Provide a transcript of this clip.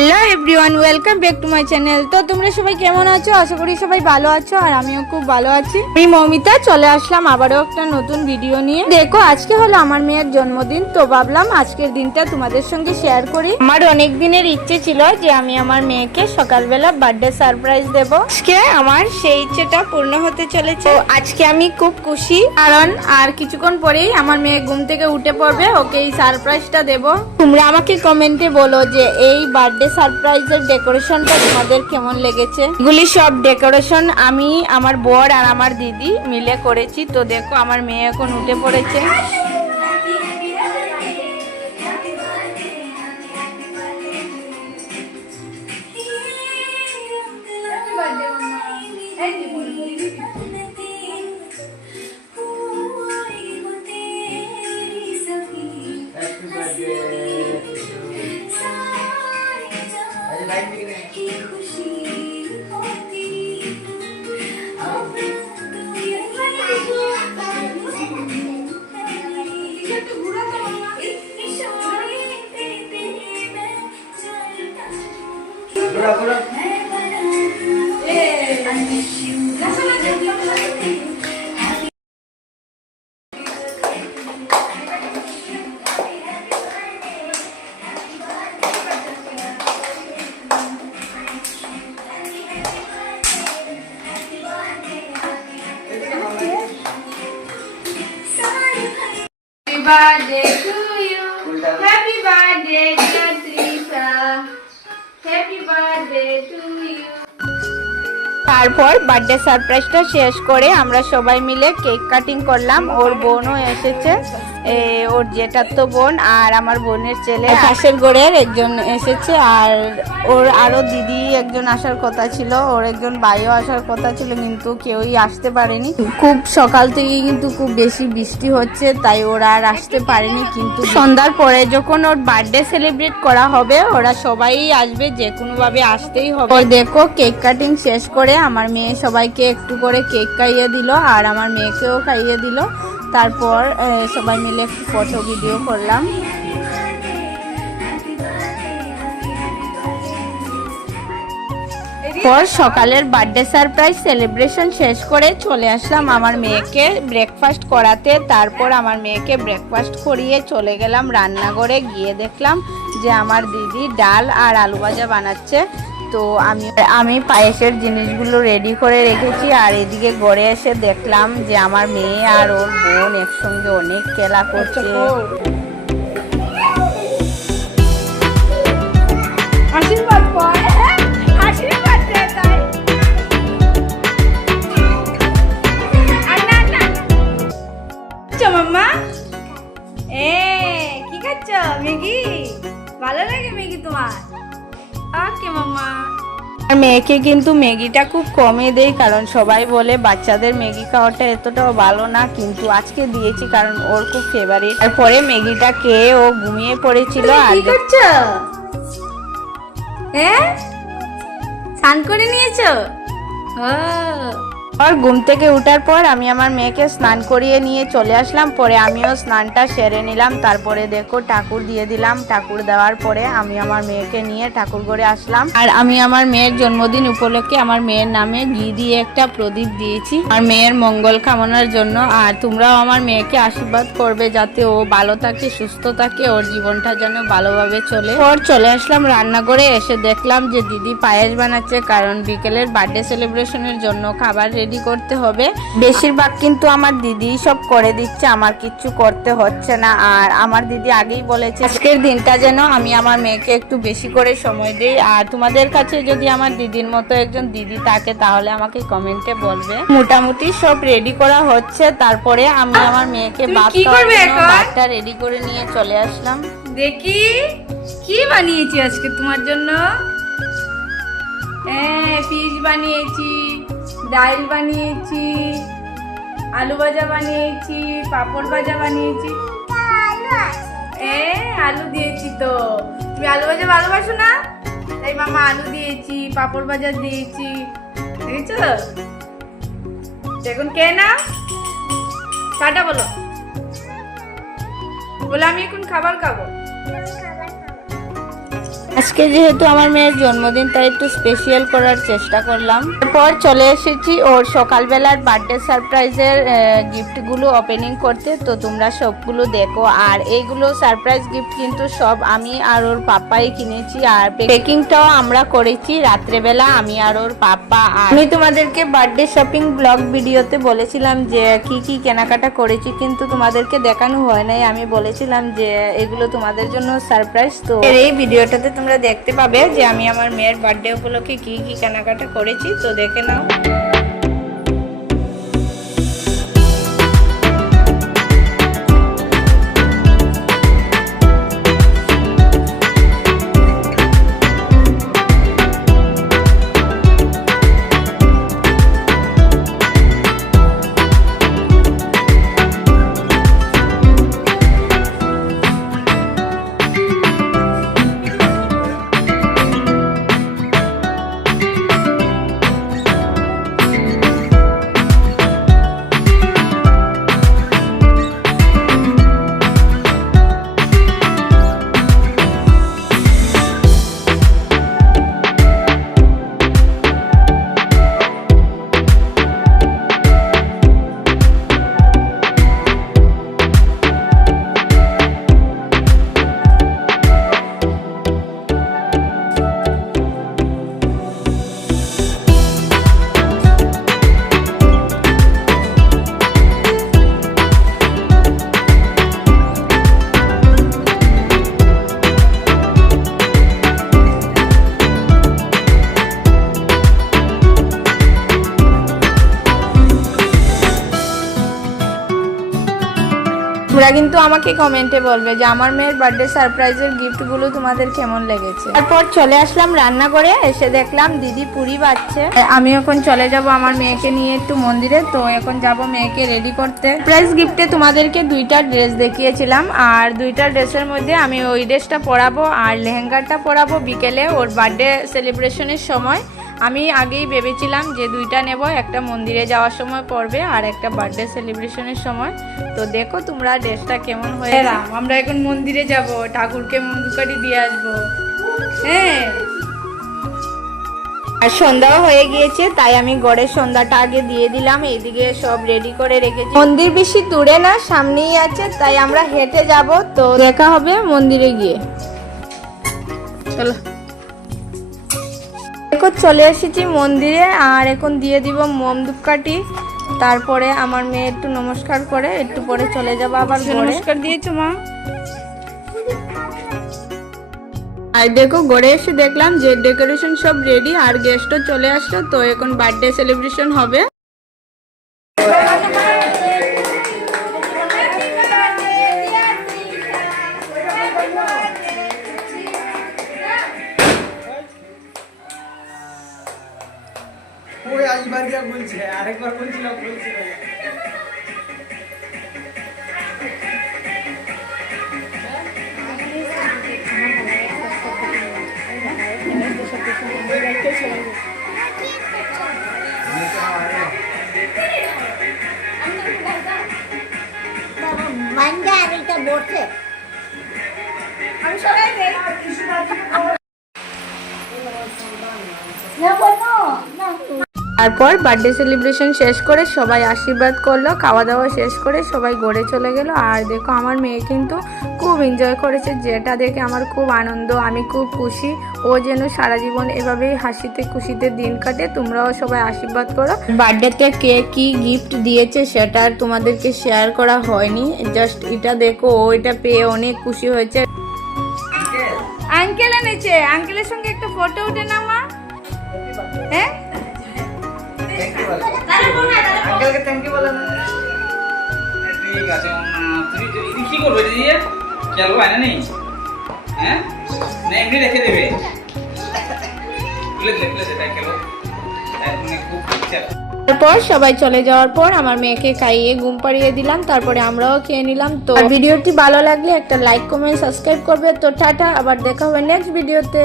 Hello everyone, welcome back to my channel. তো তোমরা সবাই কেমন আছো? আশা করি সবাই ভালো আছো, আর আমিও খুব ভালো আছি। আমি মৌমিতা চলে আসলাম আবারও একটা নতুন ভিডিও নিয়ে। দেখো, আজকে হলো আমার মেয়ের জন্মদিন, তো ভাবলাম আজকের দিনটা তোমাদের সঙ্গে শেয়ার করি। আমার অনেক দিনের ইচ্ছে ছিল যে আমি আমার মেয়েকে সকালবেলা বার্থডে সারপ্রাইজ দেব। আজকে আমার সেই ইচ্ছেটা পূর্ণ হতে চলেছে। আজকে আমি খুব খুশি, কারণ আর কিছুক্ষণ পরেই আমার মেয়ে ঘুম থেকে উঠে পড়বে, ওকে এই সারপ্রাইজটা দেব। তোমরা আমাকে কমেন্টে বলো যে এই বার্থডে সারপ্রাইজের ডেকোরেশনটা তোমাদের কেমন লেগেছে। এগুলি সব ডেকোরেশন আমি, আমার বর আর আমার দিদি মিলে করেছি। তো দেখো, আমার মেয়ে এখন উঠে পড়েছে। Birthday to you. Happy birthday, dear Trisa. Happy birthday to you. তারপর বার্থডে সারপ্রাইজটা শেষ করে আমরা সবাই মিলে কেক কাটিং করলাম। ওর বোনও এসেছে, ওর জেঠাতো বোন আর আমার বোনের ছেলে পাশের ঘরের একজন এসেছে, আর ওর আরো দিদি একজন আসার কথা ছিল, ওর একজন ভাইও আসার কথা ছিল, কিন্তু কেউই আসতে পারেনি। খুব সকাল থেকে কিন্তু খুব বেশি বৃষ্টি হচ্ছে, তাই ওরা আর আসতে পারেনি। কিন্তু সন্ধ্যার পরে যখন ওর বার্থডে সেলিব্রেট করা হবে, ওরা সবাই আসবে, যে কোনো ভাবে আসতেই হবে। দেখো, কেক কাটিং শেষ করে আমার মেয়ে সবাইকে একটু করে কেক খাইয়ে দিল, আর আমার মেয়েকেও খাইয়ে দিল। তারপর সবাই মিলে একটু ফটো ভিডিও করলাম। পর সকালের বার্থডে সারপ্রাইজ সেলিব্রেশন শেষ করে চলে আসলাম আমার মেয়েকে ব্রেকফাস্ট করাতে। তারপর আমার মেয়েকে ব্রেকফাস্ট করিয়ে চলে গেলাম রান্নাঘরে। গিয়ে দেখলাম যে আমার দিদি ডাল আর আলু ভাজা বানাচ্ছে। তো আমি পায়েসের জিনিসগুলো রেডি করে রেখেছি, আর এদিকে ঘরে এসে দেখলাম যে আমার মেয়ে আর ওর বোন একসঙ্গে অনেক খেলা করছে। আশীর্বাদ পায়, আশীর্বাদ দে তাই। মাম্মা কি খাচ্ছ? ম্যাগি? ভালো লাগে ম্যাগি তোমার? ওকে মাম্মা। আর মেয়েকে কিন্তু ম্যাগিটা খুব কমই দেই, কারণ সবাই বলে বাচ্চাদের ম্যাগি খাওয়াটা এতটাও ভালো না, কিন্তু আজকে দিয়েছি কারণ ওর খুব ফেভারিট। তারপরে ম্যাগিটা খেয়ে ও ঘুমিয়ে পড়েছিল। আর স্নান করে নিয়েছো? আর ঘুম থেকে উঠার পর আমি আমার মেয়েকে স্নান করিয়ে নিয়ে চলে আসলাম। পরে আমিও স্নানটা সেরে নিলাম। তারপরে দেখো, ঠাকুর দিয়ে দিলাম। ঠাকুর দেওয়ার পরে আমি আমার মেয়েকে নিয়ে ঠাকুর ঘরে আসলাম। আর আমি আমার মেয়ের জন্মদিন উপলক্ষে আমার মেয়ের নামে ঘি দিয়ে একটা প্রদীপ দিয়েছি, আর মেয়ের মঙ্গল কামনার জন্য। আর তোমরাও আমার মেয়েকে আশীর্বাদ করবে যাতে ও ভালো থাকে, সুস্থ থাকে, ওর জীবনটা যেন ভালোভাবে চলে। পর চলে আসলাম রান্নাঘরে। এসে দেখলাম যে দিদি পায়েস বানাচ্ছে, কারণ বিকেলের বার্থডে সেলিব্রেশনের জন্য খাবার রেডি করতে হবে। বেশিরভাগ কিন্তু আমার দিদি সব করে দিচ্ছে, আমার কিচ্ছু করতে হচ্ছে না। আর আমার দিদি আগেই বলেছে আজকের দিনটা যেন আমি আমার মেয়েকে একটু বেশি করে সময় দিই। আর তোমাদের কাছে যদি আমার দিদির মতো একজন দিদি থাকে তাহলে আমাকে কমেন্টে বলবে। মোটামুটি সব রেডি করা হচ্ছে। তারপরে আমি আমার মেয়েকে ভাতটা রেডি করে নিয়ে চলে আসলাম। দেখি কি বানিয়েছি আজকে তোমার জন্য। ফিশ বানিয়েছি, ডাল বানিয়েছি, আলু ভাজা বানিয়েছি, পাপড় ভাজা বানিয়েছি। আলু দিয়েছি। তো তুমি আলু ভাজা ভালোবাসো না, তাই মামা আলু দিয়েছি, পাপড় ভাজা দিয়েছি, দেখেছো? এখন কে না টাটা বলো, বলে আমি এখন খাবার খাবো। আজকে যেহেতু আমার মেয়ের জন্মদিন তাই একটু স্পেশাল করার চেষ্টা করলাম। তারপর চলে এসেছি ওর সকালবেলার বার্থডে সারপ্রাইজের গিফটগুলো ওপেনিং করতে। তো তোমরা সবগুলো দেখো। আর এইগুলো সারপ্রাইজ গিফট কিন্তু সব আমি আর ওর পাপাই কিনেছি, আর প্যাকিংটাও আমরা করেছি রাত্রেবেলা আমি আর ওর পাপা। আর আমি তোমাদেরকে বার্থডে শপিং ব্লগ ভিডিওতে বলেছিলাম যে কি কি কেনাকাটা করেছি, কিন্তু তোমাদেরকে দেখানো হয় নাই। আমি বলেছিলাম যে এগুলো তোমাদের জন্য সারপ্রাইজ। তো এই ভিডিওটাতে তোমরা দেখতে পাবে যে আমি আমার মেয়ের বার্থডে উপলক্ষে কি কি কেনাকাটা করেছি। তো দেখে নাও। তোমরা কিন্তু আমাকে কমেন্টে বলবে যে আমার মেয়ের বার্থডে সারপ্রাইজের গিফটগুলো তোমাদের কেমন লেগেছে। তারপর চলে আসলাম রান্না করে, এসে দেখলাম দিদি পুরি বাচ্ছে। আমি এখন চলে যাব আমার মেয়েকে নিয়ে একটু মন্দিরে। তো এখন যাব মেয়েকে রেডি করতে। সারপ্রাইজ গিফটে তোমাদেরকে দুইটা ড্রেস দেখিয়েছিলাম, আর দুইটা ড্রেসের মধ্যে আমি ওই ড্রেসটা পরাবো আর লেহেঙ্গাটা পরাবো বিকেলে ওর বার্থডে সেলিব্রেশনের সময়। আমি আগেই ভেবেছিলাম যে দুইটা নেব, একটা মন্দিরে যাওয়ার সময় পরবে আর একটা বার্থডে সেলিব্রেশনের সময়। তো দেখো তোমরা ড্রেসটা কেমন হয়ে। আমরা এখন মন্দিরে যাব, ঠাকুরকে মন্দুকাটি দিয়ে আসবো। হ্যাঁ, আর সন্ধ্যাও হয়ে গিয়েছে তাই আমি ঘরের সন্ধ্যাটা আগে দিয়ে দিলাম। এইদিকে সব রেডি করে রেখেছি। মন্দির বেশি দূরে না, সামনেই আছে, তাই আমরা হেঁটে যাব। তো দেখা হবে মন্দিরে গিয়ে। চলো, এখন চলে এসেছি মন্দিরে আর এখন দিয়ে দিব মোম ধূপকাঠি। তারপরে আমার মেয়ে একটু নমস্কার করে একটু পরে চলে যাবো আবার। নমস্কার দিয়েছো মা? আর দেখো ঘরে এসে দেখলাম যে ডেকোরেশন সব রেডি আর গেস্টও চলে আসলো। তো এখন বার্থডে সেলিব্রেশন হবে। একবার গিয়ে বলছে, আরেকবার বলছিলাম বলছি তারপর বার্থডে সেলিব্রেশন শেষ করে সবাই আশীর্বাদ করলো, খাওয়া দাওয়া শেষ করে সবাই ঘরে চলে গেল। আর দেখো আমার মেয়ে কিন্তু খুব এনজয় করেছে, যেটা দেখে আমার খুব আনন্দ, আমি খুব খুশি। ও যেন সারা জীবন এভাবেই হাসিতে খুশিতে দিন কাটে। তোমরাও সবাই আশীর্বাদ করো। বার্থডেতে কে কি গিফট দিয়েছে সেটা আর তোমাদেরকে শেয়ার করা হয়নি, জাস্ট এটা দেখো ও এটা পেয়ে অনেক খুশি হয়েছে। আঙ্কেল এনেছে, আঙ্কেলের সঙ্গে একটা ফটো উঠে না মা? হ্যাঁ, আঙ্কেলকে থ্যাংক ইউ বলো না। ঠিক আছে, তুমি কি করবে দিদি? খেলবো না নেই? হ্যাঁ, না এমনি রেখে দেবে? প্লেট তাই খেলো। খুব ইচ্ছা। তারপর সবাই চলে যাওয়ার পর আমার মেয়েকে খাইয়ে ঘুম পাড়িয়ে দিলাম, তারপরে আমরাও খেয়ে নিলাম। তো ভিডিওটি ভালো লাগলে একটা লাইক কমেন্ট সাবস্ক্রাইব করবে। তো টাটা, আবার দেখা হবে নেক্সট ভিডিওতে।